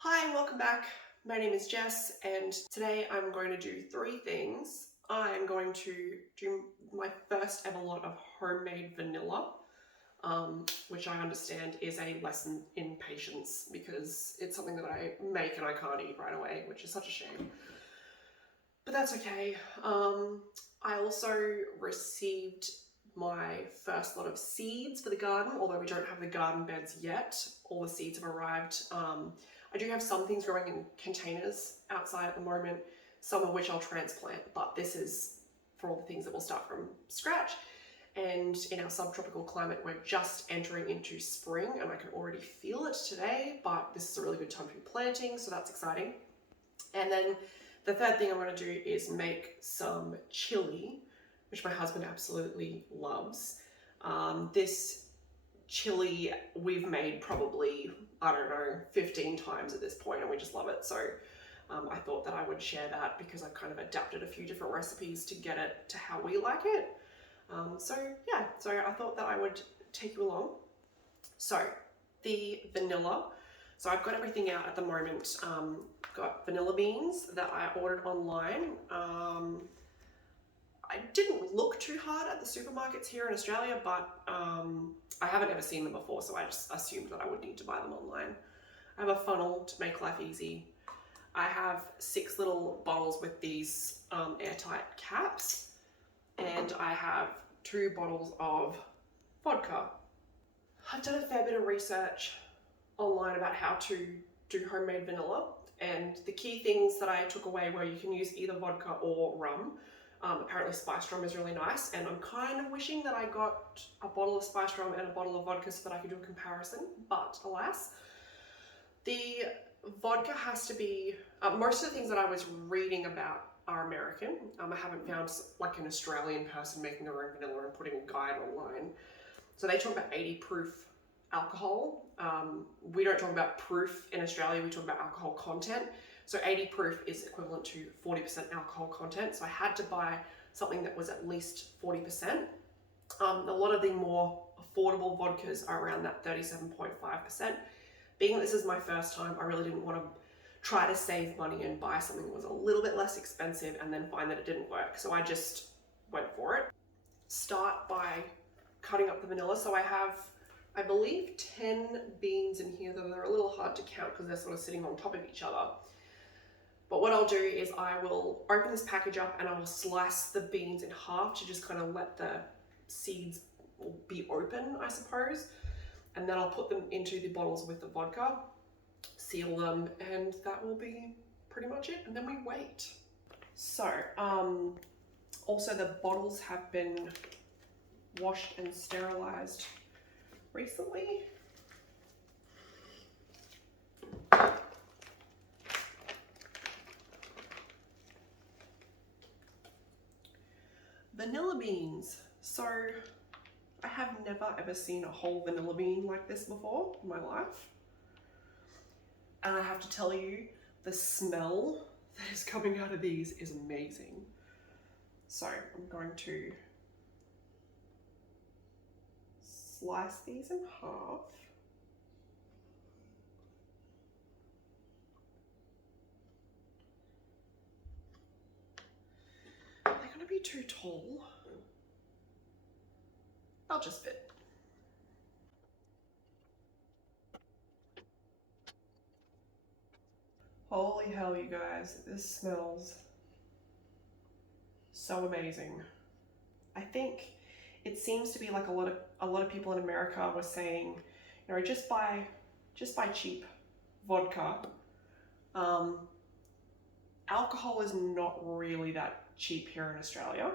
Hi and welcome back. My name is Jess and today I'm going to do three things. I'm going to do my first ever lot of homemade vanilla, which I understand is a lesson in patience because it's something that I make and I can't eat right away, which is such a shame. But that's okay. I also received my first lot of seeds for the garden, although we don't have the garden beds yet. All the seeds have arrived. I do have some things growing in containers outside at the moment, some of which I'll transplant, but this is for all the things that will start from scratch. And in our subtropical climate, we're just entering into spring and I can already feel it today, but this is a really good time to be planting, so that's exciting. And then the third thing I'm going to do is make some chili, which my husband absolutely loves. This chili we've made probably, I don't know, 15 times at this point and we just love it. So I thought that I would share that because I've kind of adapted a few different recipes to get it to how we like it. So I thought that I would take you along. So the vanilla. So I've got everything out at the moment. Got vanilla beans that I ordered online. I didn't look too hard at the supermarkets here in Australia, but I haven't ever seen them before, so I just assumed that I would need to buy them online. I have a funnel to make life easy. I have 6 little bottles with these airtight caps, and I have 2 bottles of vodka. I've done a fair bit of research online about how to do homemade vanilla, and the key things that I took away were you can use either vodka or rum. Apparently spiced rum is really nice, and I'm kind of wishing that I got a bottle of spiced rum and a bottle of vodka so that I could do a comparison, but alas. The vodka has to be, most of the things that I was reading about are American. I haven't found like an Australian person making their own vanilla and putting a guide online. So they talk about 80 proof alcohol. We don't talk about proof in Australia, we talk about alcohol content. So 80 proof is equivalent to 40% alcohol content. So I had to buy something that was at least 40%. A lot of the more affordable vodkas are around that 37.5%. Being that this is my first time, I really didn't want to try to save money and buy something that was a little bit less expensive and then find that it didn't work. So I just went for it. Start by cutting up the vanilla. So I have, I believe, 10 beans in here, though they're a little hard to count because they're sort of sitting on top of each other. But what I'll do is I will open this package up and I will slice the beans in half to just kind of let the seeds be open, I suppose. And then I'll put them into the bottles with the vodka, seal them, and that will be pretty much it. And then we wait. So, also the bottles have been washed and sterilized recently. Vanilla beans. So I have never ever seen a whole vanilla bean like this before in my life. And I have to tell you, the smell that is coming out of these is amazing. So I'm going to slice these in half. They're going to be too tall. They'll just fit. Holy hell, you guys, this smells so amazing. I think it seems to be like a lot of people in America were saying, you know, just buy cheap vodka. Alcohol is not really that cheap here in Australia.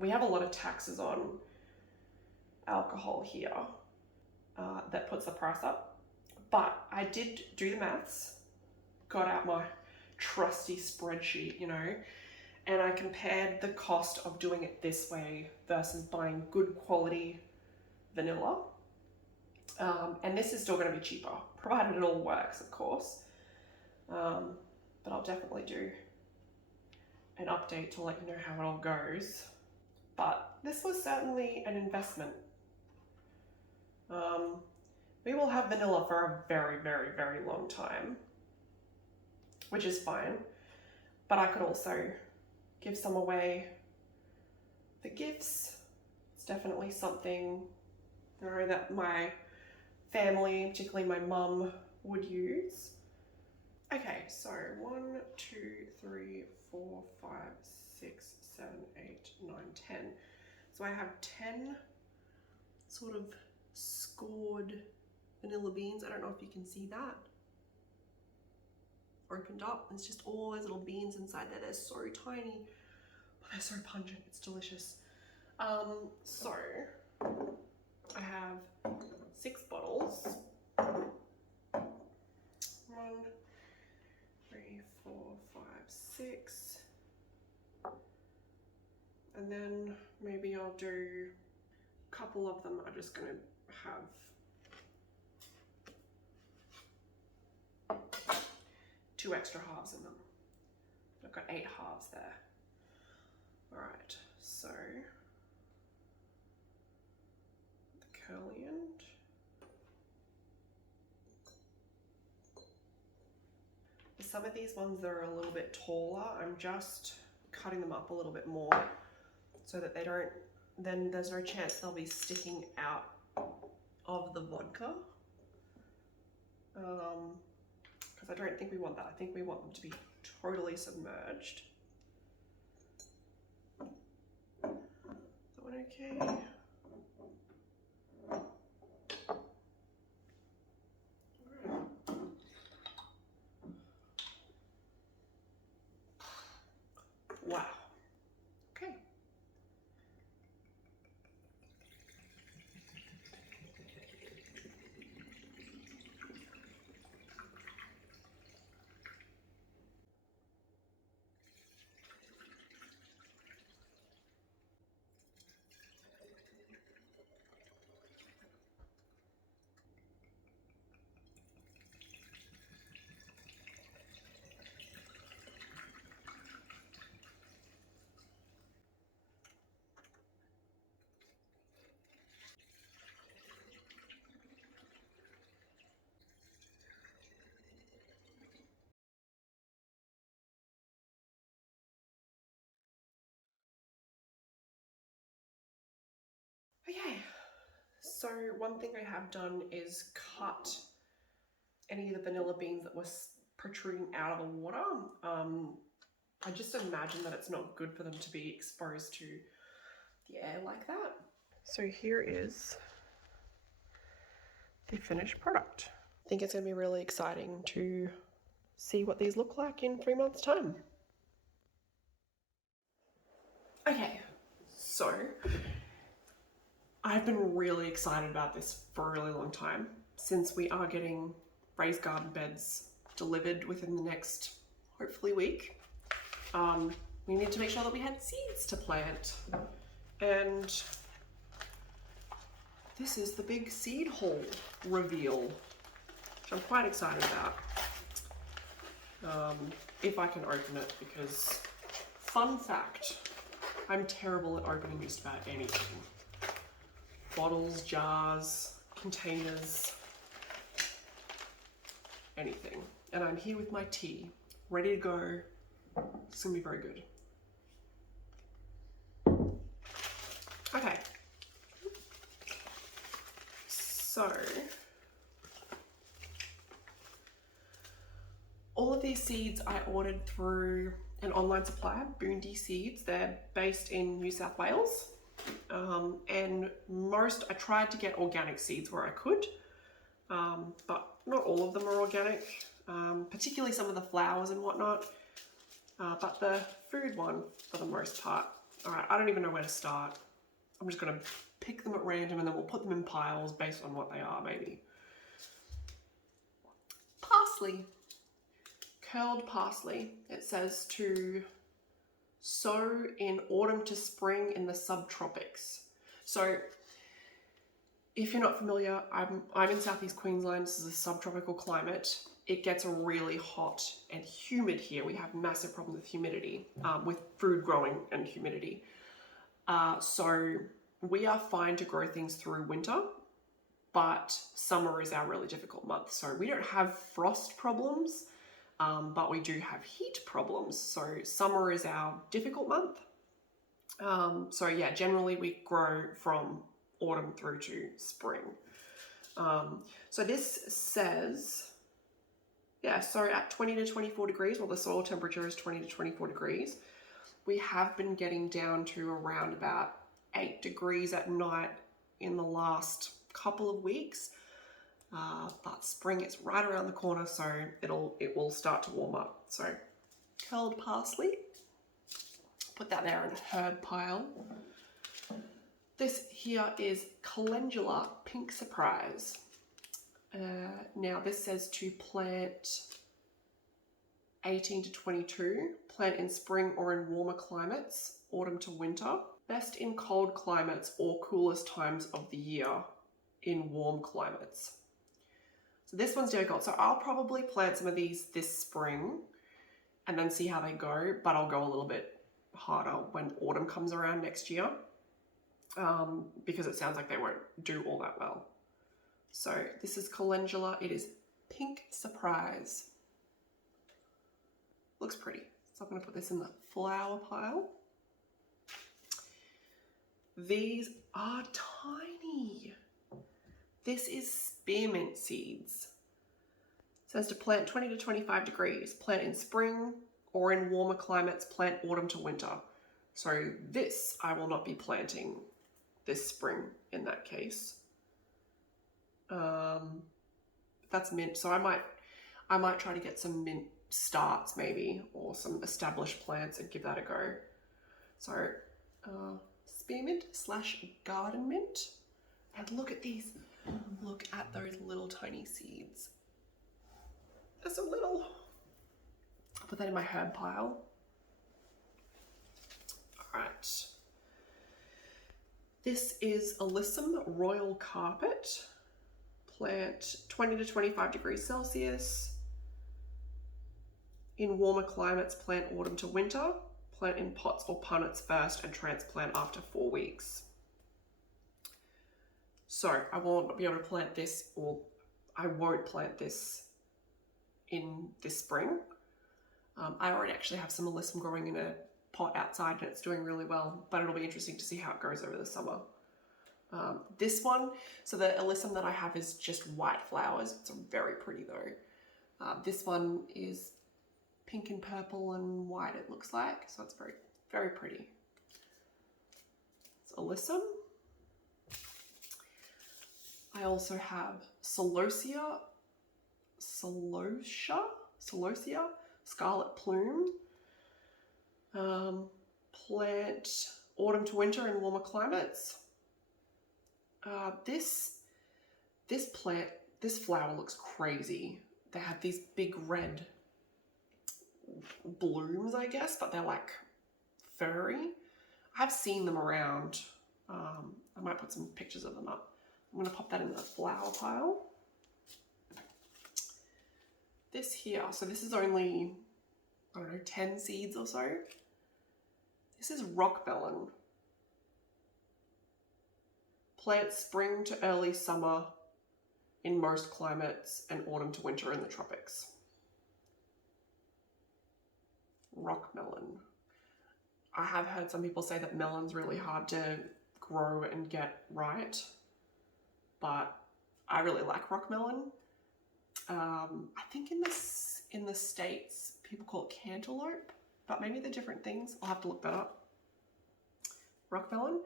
We have a lot of taxes on alcohol here that puts the price up. But I did do the maths, got out my trusty spreadsheet, you know, and I compared the cost of doing it this way versus buying good quality vanilla. And this is still going to be cheaper, provided it all works, of course. But I'll definitely do an update to let you know how it all goes. But this was certainly an investment. We will have vanilla for a very, very, very long time, which is fine. But I could also give some away for gifts. It's definitely something, you know, that my family, particularly my mum, would use. Okay, so 1, 2, 3, 4, 5, 6, 7, 8, 9, 10. So I have 10 sort of scored vanilla beans. I don't know if you can see that. Opened up, it's just all those little beans inside there. They're so tiny, but they're so pungent. It's delicious. So I have 6 bottles. 1, 3, 4, 5, 6. And then maybe I'll do a couple of them. I'm just gonna have 2 extra halves in them. I've got 8 halves there. All right, so the curly end. Some of these ones that are a little bit taller, I'm just cutting them up a little bit more so that they don't, then there's no chance they'll be sticking out of the vodka. Because I don't think we want that. I think we want them to be totally submerged. Is that one okay? Wow. Okay. Okay, so one thing I have done is cut any of the vanilla beans that were protruding out of the water. I just imagine that it's not good for them to be exposed to the air like that. So here is the finished product. I think it's going to be really exciting to see what these look like in 3 months' time. Okay, so I've been really excited about this for a really long time, since we are getting raised garden beds delivered within the next, hopefully, week. We need to make sure that we had seeds to plant, and this is the big seed haul reveal, which I'm quite excited about, if I can open it, because fun fact, I'm terrible at opening just about anything. Bottles, jars, containers, anything. And I'm here with my tea, ready to go. It's gonna be very good. Okay. So, all of these seeds I ordered through an online supplier, Boondy Seeds. They're based in New South Wales. And I tried to get organic seeds where I could, but not all of them are organic, particularly some of the flowers and whatnot, but the food one for the most part. All right, I don't even know where to start. I'm just gonna pick them at random and then we'll put them in piles based on what they are, maybe. Parsley, curled parsley. It says to sow in autumn to spring in the subtropics. So if you're not familiar, I'm in southeast Queensland. This is a subtropical climate. It gets really hot and humid here. We have massive problems with humidity, with food growing and humidity. So we are fine to grow things through winter, but summer is our really difficult month. So we don't have frost problems, but we do have heat problems. So summer is our difficult month. So yeah, generally we grow from autumn through to spring. So this says, yeah, so at 20 to 24 degrees, well, the soil temperature is 20 to 24 degrees. We have been getting down to around about 8 degrees at night in the last couple of weeks. But spring is right around the corner, so it will start to warm up. So curled parsley, put that there in a herb pile. This here is Calendula Pink Surprise. Now this says to plant 18 to 22, plant in spring or in warmer climates, autumn to winter. Best in cold climates or coolest times of the year in warm climates. So this one's difficult. So I'll probably plant some of these this spring and then see how they go, but I'll go a little bit harder when autumn comes around next year, because it sounds like they won't do all that well. So this is Calendula. It is Pink Surprise. Looks pretty. So I'm going to put this in the flower pile. These are tiny. This is spearmint seeds. It says to plant 20 to 25 degrees. Plant in spring or in warmer climates. Plant autumn to winter. So this I will not be planting this spring in that case. That's mint. So I might try to get some mint starts maybe, or some established plants and give that a go. So spearmint / garden mint. And look at these. Look at those little tiny seeds. They're so little. I'll put that in my herb pile. All right. This is Alyssum Royal Carpet. Plant 20 to 25 degrees Celsius. In warmer climates, plant autumn to winter. Plant in pots or punnets first and transplant after 4 weeks. So I won't be able to plant this, or I won't plant this in this spring. I already actually have some alyssum growing in a pot outside and it's doing really well, but it'll be interesting to see how it goes over the summer. This one, so the alyssum that I have is just white flowers. It's very pretty though. This one is pink and purple and white, it looks like. So it's very, very pretty. It's alyssum. I also have Celosia, Scarlet Plume. Plant autumn to winter in warmer climates. This flower looks crazy. They have these big red blooms, I guess, but they're like furry. I've seen them around. I might put some pictures of them up. I'm going to pop that in the flower pile. This here, so this is only, I don't know, 10 seeds or so. This is Rockmelon. Plant spring to early summer in most climates and autumn to winter in the tropics. Rockmelon. I have heard some people say that melon's really hard to grow and get right, but I really like Rockmelon. I think in the States people call it cantaloupe, but maybe they're different things. I'll have to look that up. Rockmelon.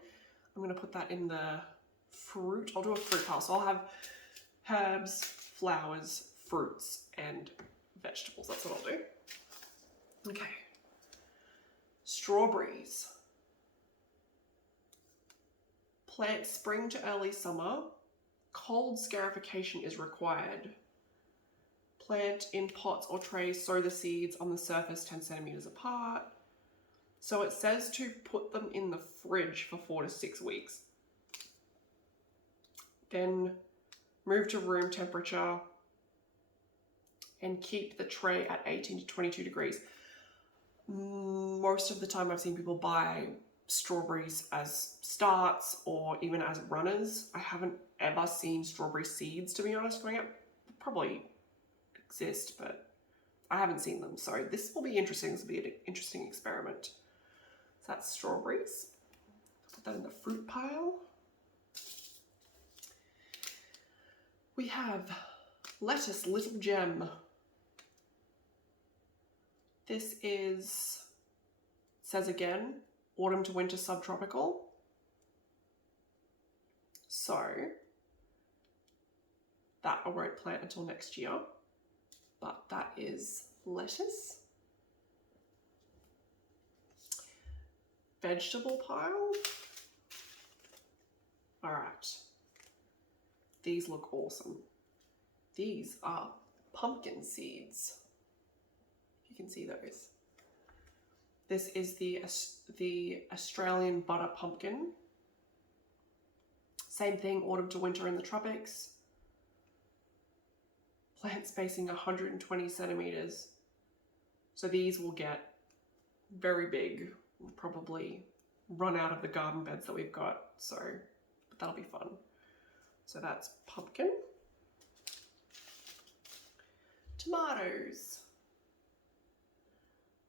I'm going to put that in the fruit. I'll do a fruit pile. So I'll have herbs, flowers, fruits, and vegetables. That's what I'll do. Okay. Strawberries. Plant spring to early summer. Cold scarification is required. Plant in pots or trays, sow the seeds on the surface 10 centimeters apart. So it says to put them in the fridge for 4 to 6 weeks. Then move to room temperature and keep the tray at 18 to 22 degrees. Most of the time I've seen people buy strawberries as starts or even as runners. I haven't ever seen strawberry seeds, to be honest, going up. Probably exist, but I haven't seen them. So this will be interesting. This will be an interesting experiment. So that's strawberries. Put that in the fruit pile. We have lettuce, Little Gem. This is, says again, autumn to winter subtropical. So that I won't plant until next year, but that is lettuce. Vegetable pile. All right. These look awesome. These are pumpkin seeds. You can see those. This is the Australian butter pumpkin. Same thing, autumn to winter in the tropics. Plant spacing 120 centimeters. So these will get very big. We'll probably run out of the garden beds that we've got. So, but that'll be fun. So that's pumpkin. Tomatoes.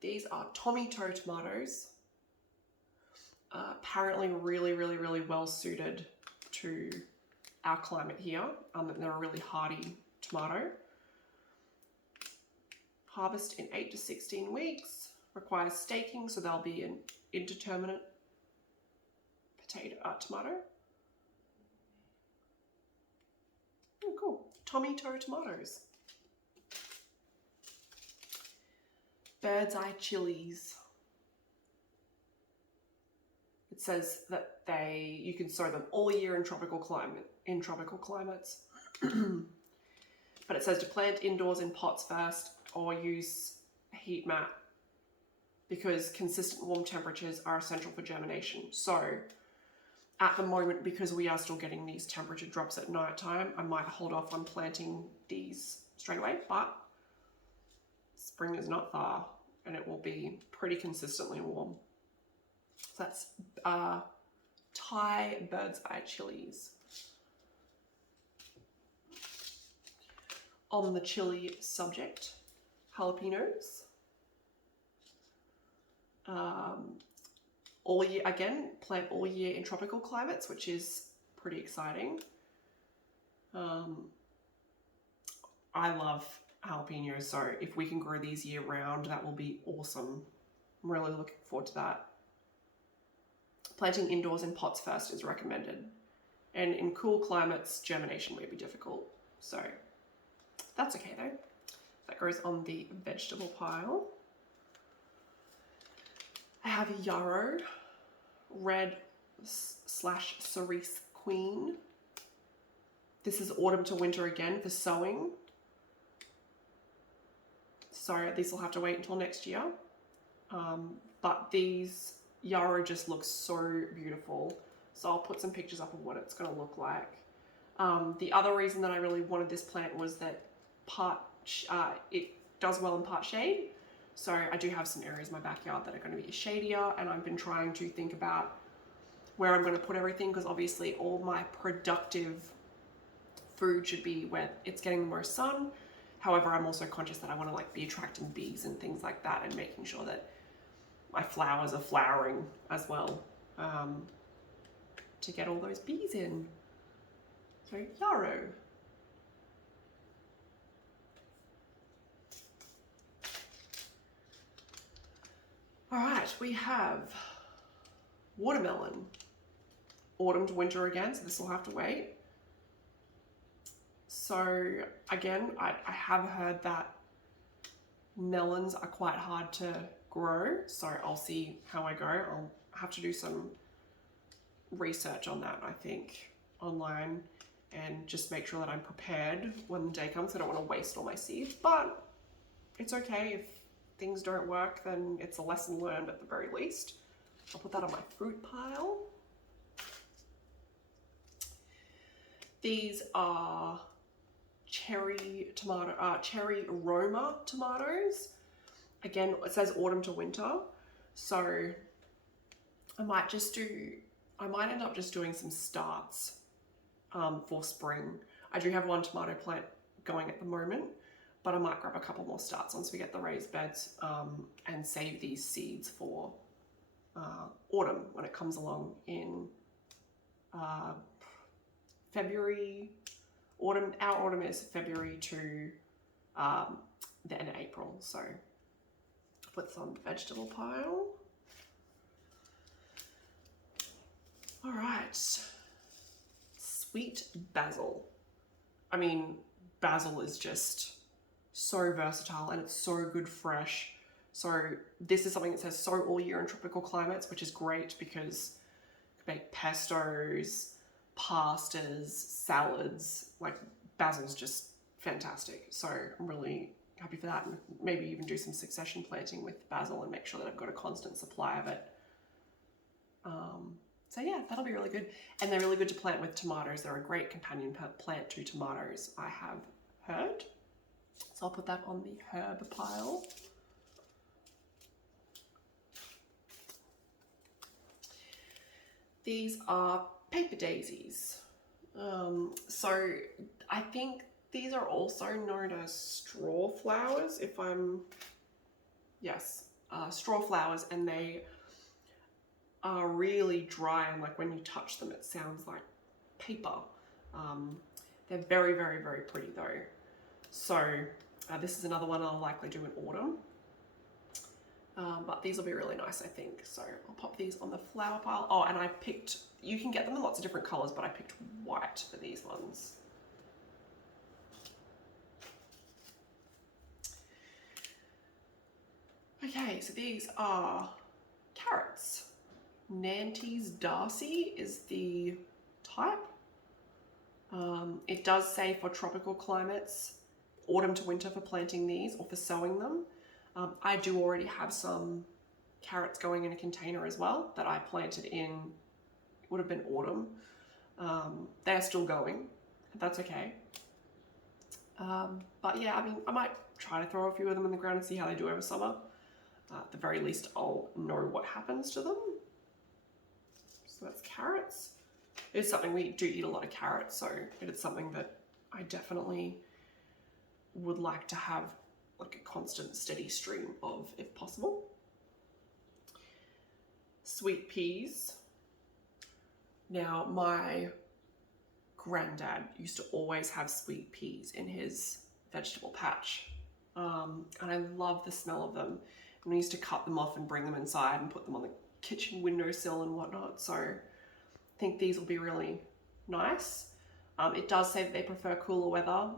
These are tomato tomatoes. Apparently really well suited to our climate here. They're a really hardy tomato. Harvest in 8 to 16 weeks. Requires staking, so they'll be an indeterminate tomato. Oh, cool. Tomato tomatoes. Bird's eye chilies. It says that you can sow them all year in tropical climates. But it says to plant indoors in pots first or use a heat mat because consistent warm temperatures are essential for germination. So at the moment, because we are still getting these temperature drops at night time, I might hold off on planting these straight away, but spring is not far and it will be pretty consistently warm. So that's Thai bird's eye chilies. On the chili subject, jalapenos. All year, again, plant all year in tropical climates, which is pretty exciting. I love jalapenos, so if we can grow these year round, that will be awesome. I'm really looking forward to that. Planting indoors in pots first is recommended. And in cool climates, germination may be difficult. So that's okay though. That goes on the vegetable pile. I have a Yarrow red / cerise queen. This is autumn to winter again for sowing. So these will have to wait until next year. But these Yarrow just looks so beautiful. So I'll put some pictures up of what it's going to look like. The other reason that I really wanted this plant was that it does well in part shade. So I do have some areas in my backyard that are going to be shadier, and I've been trying to think about where I'm going to put everything, because obviously all my productive food should be where it's getting the most sun. However, I'm also conscious that I want to be attracting bees and things like that, and making sure that my flowers are flowering as well, to get all those bees in. So Yarrow. All right, we have watermelon. Autumn to winter again, so this will have to wait. So again, I have heard that melons are quite hard to grow, so I'll see how I go. I'll have to do some research on that, I think, online, and just make sure that I'm prepared when the day comes. I don't want to waste all my seeds, but it's okay. If things don't work, then it's a lesson learned at the very least. I'll put that on my fruit pile. These are cherry Roma tomatoes. Again, it says autumn to winter. So I might end up just doing some starts for spring. I do have one tomato plant going at the moment, but I might grab a couple more starts once we get the raised beds and save these seeds for autumn when it comes along in February. Our autumn is February to the end of April, so I'll put this on the vegetable pile. All right, sweet basil. I mean, basil is just so versatile and it's so good fresh. So this is something that says sow all year in tropical climates, which is great because you can make pestos, pastas, salads. Like, basil's just fantastic. So I'm really happy for that, and maybe even do some succession planting with basil and make sure that I've got a constant supply of it. So yeah, that'll be really good. And they're really good to plant with tomatoes. They're a great companion plant to tomatoes, I have heard. So I'll put that on the herb pile. These are paper daisies. So I think these are also known as straw flowers, straw flowers, and they are really dry, and like when you touch them it sounds like paper. They're very, very, very pretty though. So this is another one I'll likely do in autumn. But these will be really nice, I think. So I'll pop these on the flower pile. Oh, and you can get them in lots of different colors, but I picked white for these ones. Okay, so these are carrots. Nantes Darcy is the type. It does say for tropical climates, autumn to winter for planting these or for sowing them. I do already have some carrots going in a container as well that I planted in, it would have been autumn. They're still going, that's okay. But yeah, I mean, I might try to throw a few of them in the ground and see how they do over summer. At the very least, I'll know what happens to them. So that's carrots. It's something, we do eat a lot of carrots, so it's something that I definitely would like to have like a constant steady stream of, if possible. Sweet peas. Now, my granddad used to always have sweet peas in his vegetable patch, and I love the smell of them. And we used to cut them off and bring them inside and put them on the kitchen windowsill and whatnot. So I think these will be really nice. It does say that they prefer cooler weather.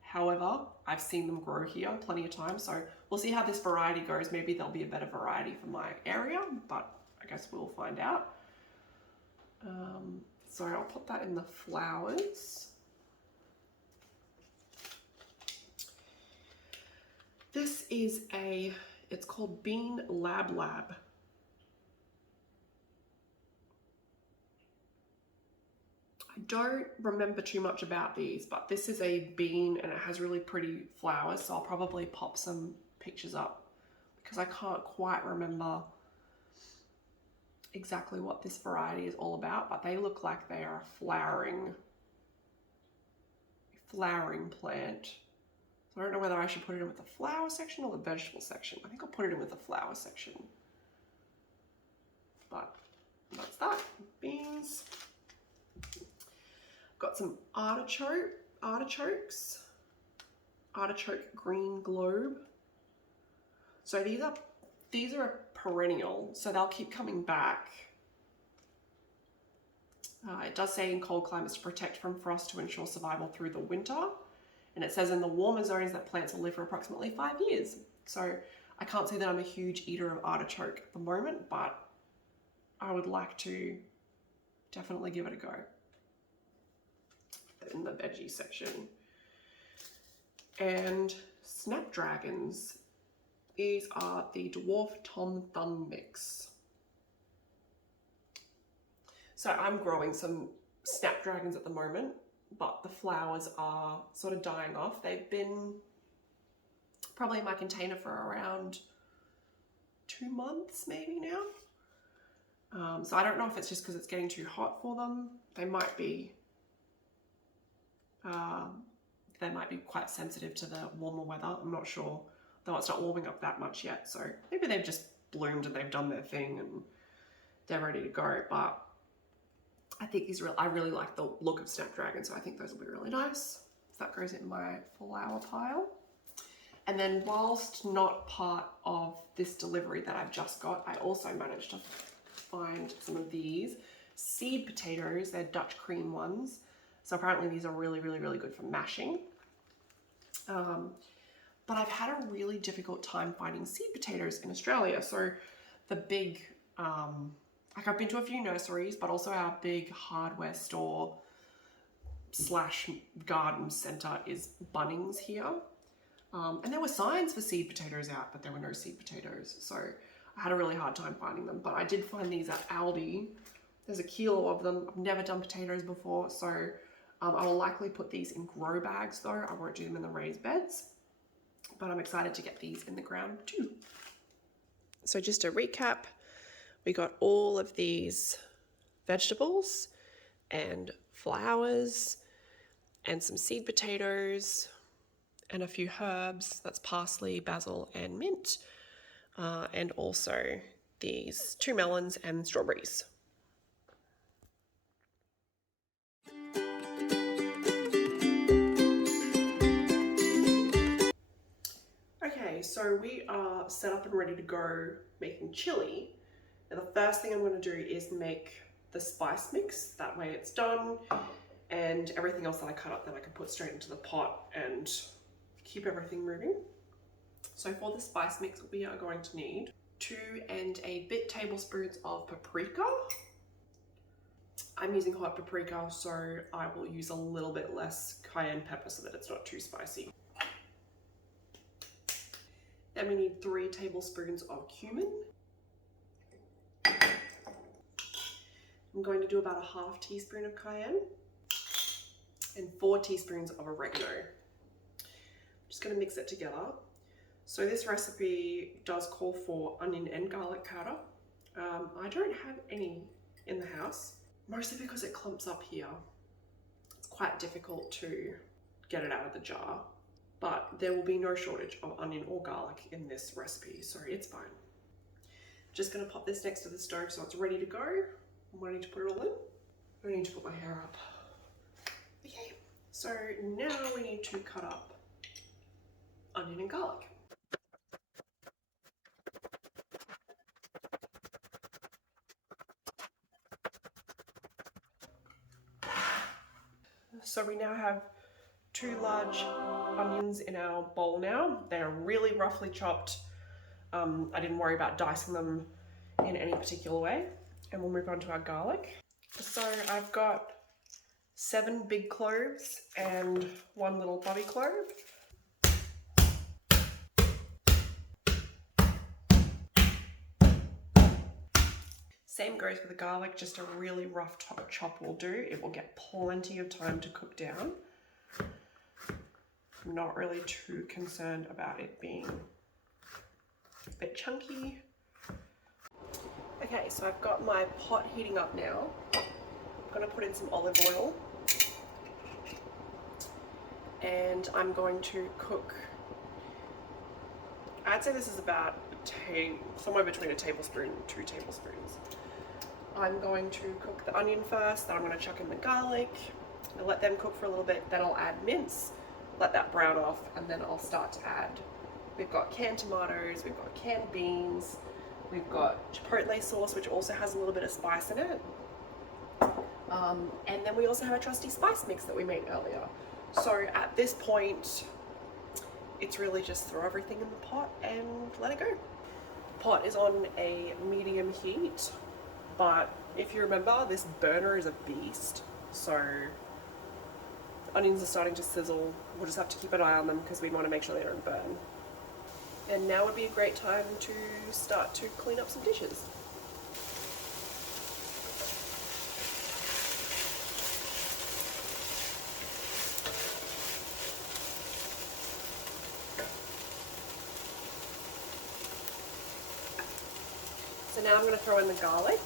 However, I've seen them grow here plenty of times, so we'll see how this variety goes. Maybe there'll be a better variety for my area, but I guess we'll find out. So I'll put that in the flowers. This is it's called Bean Lab. I don't remember too much about these, but this is a bean and it has really pretty flowers, so I'll probably pop some pictures up because I can't quite remember exactly what this variety is all about, but they look like they are a flowering plant. So I don't know whether I should put it in with the flower section or the vegetable section. I think I'll put it in with the flower section. But that's that. Beans. Got some artichokes. Artichoke green globe. So these are a perennial, so they'll keep coming back. It does say in cold climates to protect from frost to ensure survival through the winter. And it says in the warmer zones that plants will live for approximately 5 years. So I can't say that I'm a huge eater of artichoke at the moment, but I would like to definitely give it a go in the veggie section. And Snapdragons. These are the Dwarf Tom Thumb mix. So I'm growing some Snapdragons at the moment, but the flowers are sort of dying off. They've been probably in my container for around 2 months maybe now. So I don't know if it's just because it's getting too hot for them. They might be quite sensitive to the warmer weather. I'm not sure, though it's not warming up that much yet. So maybe they've just bloomed and they've done their thing and they're ready to go. But I think I really like the look of Snapdragon, so I think those will be really nice. So that goes in my flower pile. And then whilst not part of this delivery that I've just got, I also managed to find some of these seed potatoes. They're Dutch cream ones. So apparently these are really, really, really good for mashing. But I've had a really difficult time finding seed potatoes in Australia. So the big, like I've been to a few nurseries, but also our big hardware store / garden centre is Bunnings here. And there were signs for seed potatoes out, but there were no seed potatoes. So I had a really hard time finding them, but I did find these at Aldi. There's a kilo of them. I've never done potatoes before, so I will likely put these in grow bags though. I won't do them in the raised beds, but I'm excited to get these in the ground too. So just to recap, we got all of these vegetables and flowers and some seed potatoes and a few herbs. That's parsley, basil, and mint. And also these 2 melons and strawberries. Okay, so we are set up and ready to go making chili. Now the first thing I'm going to do is make the spice mix. That way it's done, and everything else that I cut up then I can put straight into the pot and keep everything moving. So for the spice mix, we are going to need 2 and a bit tablespoons of paprika. I'm using hot paprika, so I will use a little bit less cayenne pepper so that it's not too spicy. Then we need 3 tablespoons of cumin. I'm going to do about a ½ teaspoon of cayenne and 4 teaspoons of oregano. I'm just going to mix it together. So this recipe does call for onion and garlic powder. I don't have any in the house, mostly because it clumps up here. It's quite difficult to get it out of the jar, but there will be no shortage of onion or garlic in this recipe, so it's fine. Just gonna pop this next to the stove so it's ready to go. I'm ready to put it all in. I need to put my hair up. Okay, so now we need to cut up onion and garlic. So we now have 2 large onions in our bowl now. They are really roughly chopped. I didn't worry about dicing them in any particular way. And we'll move on to our garlic. So I've got 7 big cloves and 1 little bobby clove. Same goes for the garlic, just a really rough chop will do. It will get plenty of time to cook down. I'm not really too concerned about it being a bit chunky. Okay, so I've got my pot heating up now. I'm going to put in some olive oil. And I'm going to cook, I'd say this is about somewhere between a tablespoon and 2 tablespoons. I'm going to cook the onion first, then I'm going to chuck in the garlic and let them cook for a little bit. Then I'll add mince, let that brown off, and then I'll start to add. We've got canned tomatoes, we've got canned beans, we've got chipotle sauce, which also has a little bit of spice in it. And then we also have a trusty spice mix that we made earlier. So at this point, it's really just throw everything in the pot and let it go. The pot is on a medium heat, but if you remember, this burner is a beast. So the onions are starting to sizzle. We'll just have to keep an eye on them because we want to make sure they don't burn. And now would be a great time to start to clean up some dishes. So now I'm going to throw in the garlic.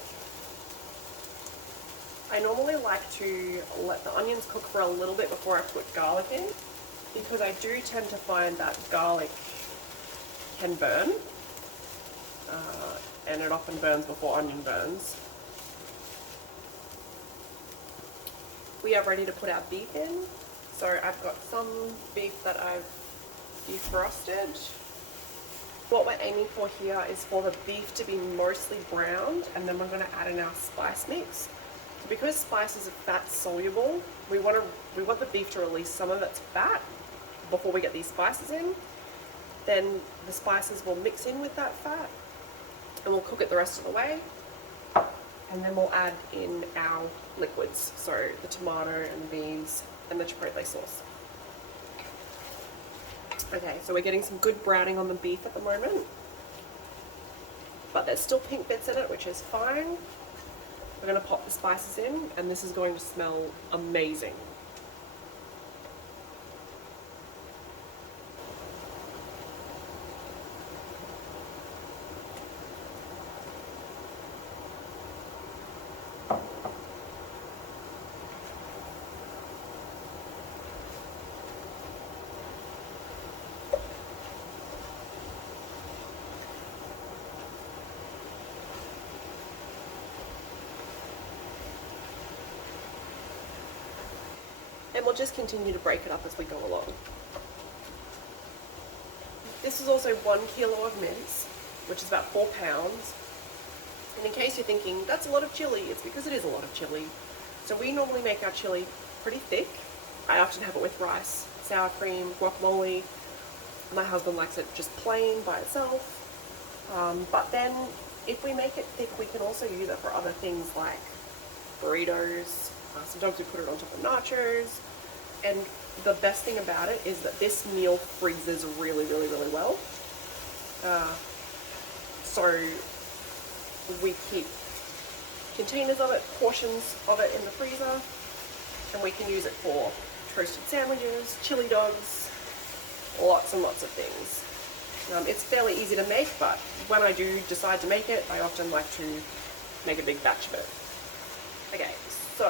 I normally like to let the onions cook for a little bit before I put garlic in, because I do tend to find that garlic can burn, and it often burns before onion burns. We are ready to put our beef in. So I've got some beef that I've defrosted. What we're aiming for here is for the beef to be mostly browned, and then we're going to add in our spice mix. So because spices are fat soluble, we want the beef to release some of its fat before we get these spices in. Then the spices will mix in with that fat, and we'll cook it the rest of the way. And then we'll add in our liquids, so the tomato and the beans and the chipotle sauce. Okay, so we're getting some good browning on the beef at the moment, but there's still pink bits in it, which is fine. We're going to pop the spices in, and this is going to smell amazing. And we'll just continue to break it up as we go along. This is also 1 kilo of mince, which is about 4 pounds. And in case you're thinking, that's a lot of chili, it's because it is a lot of chili. So we normally make our chili pretty thick. I often have it with rice, sour cream, guacamole. My husband likes it just plain by itself. But then if we make it thick, we can also use it for other things like burritos. Sometimes we put it on top of nachos. And the best thing about it is that this meal freezes really, really, really well. So we keep containers of it, portions of it in the freezer, and we can use it for toasted sandwiches, chili dogs, lots and lots of things. It's fairly easy to make, but when I do decide to make it, I often like to make a big batch of it. Okay, so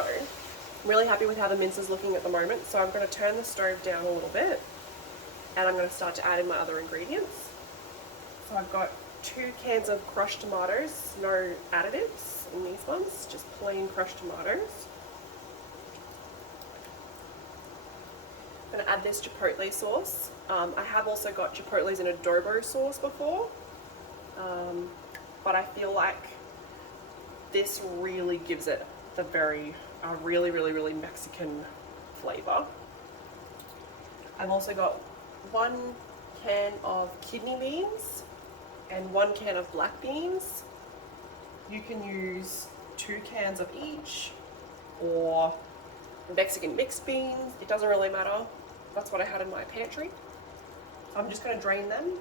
I'm really happy with how the mince is looking at the moment, so I'm going to turn the stove down a little bit, and I'm going to start to add in my other ingredients. So I've got 2 cans of crushed tomatoes, no additives in these ones, just plain crushed tomatoes. I'm going to add this chipotle sauce. I have also got chipotles in adobo sauce before, but I feel like this really gives it a really, really, really Mexican flavor. I've also got 1 can of kidney beans and 1 can of black beans. You can use 2 cans of each, or Mexican mixed beans, it doesn't really matter. That's what I had in my pantry. So I'm just going to drain them.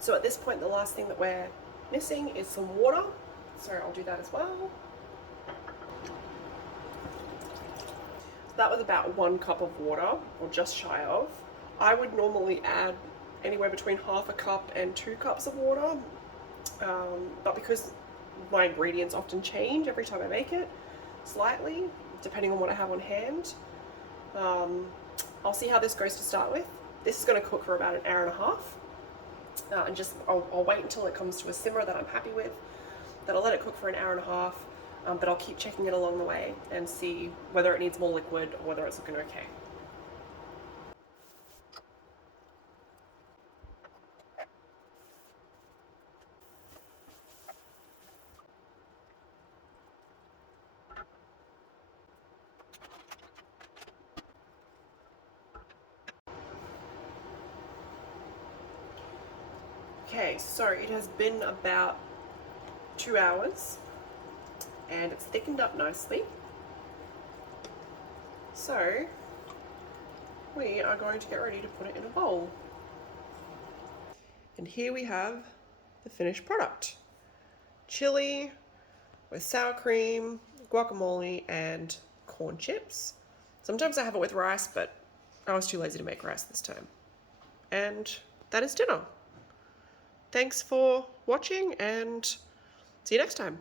So at this point, the last thing that we're missing is some water, so I'll do that as well. So that was about 1 cup of water, or just shy of. I would normally add anywhere between half a cup and 2 cups of water, but because my ingredients often change every time I make it, slightly, depending on what I have on hand. I'll see how this goes to start with. This is going to cook for about 1.5 hours. And I'll wait until it comes to a simmer that I'm happy with. Then I'll let it cook for 1.5 hours, but I'll keep checking it along the way and see whether it needs more liquid or whether it's looking okay. Okay, so it has been about 2 hours and it's thickened up nicely. So we are going to get ready to put it in a bowl. And here we have the finished product. Chili with sour cream, guacamole, and corn chips. Sometimes I have it with rice, but I was too lazy to make rice this time. And that is dinner. Thanks for watching, and see you next time.